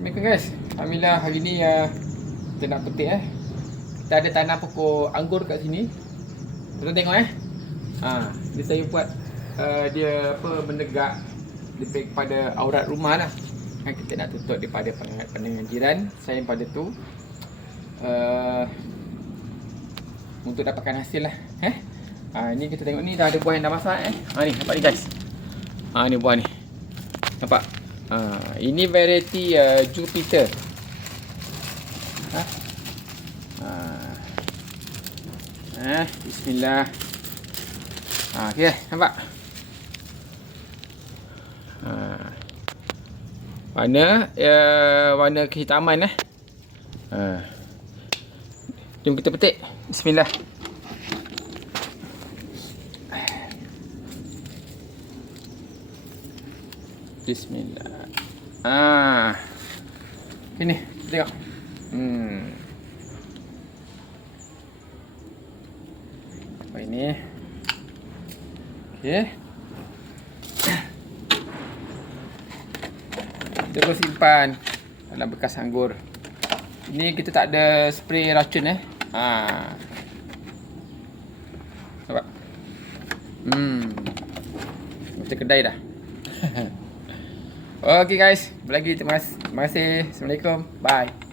Assalamualaikum guys. Alhamdulillah hari ni uh, kita nak petik eh. Kita ada tanam pokok anggur kat sini. Tuan tengok eh. Ha, ni saya buat uh, dia apa menegak lebih kepada aurat rumah lah. Kan kita nak tutup daripada pandangan jiran. Saya pada tu uh, untuk dapatkan hasil lah. Eh. Ha, ni kita tengok ni dah ada buah yang dah masak eh. Ha ni nampak ni guys. Ha ni buah ni. Nampak? Ha, ini variety uh, Jupiter. Ha? Ha. Eh, bismillah. Ha, okey, nampak? Ha. Warna uh, warna kehitaman eh. Ha. Jom kita petik. Bismillah. Bismillah. Ah. Ini, tengok. Hmm. Apa ini? Okey. Kita boleh simpan dalam bekas anggur. Ini kita tak ada spray racun eh. Ha. Nampak? Hmm. Macam kedai dah. Okay guys, lagi terima kasih. Terima kasih. Assalamualaikum. Bye.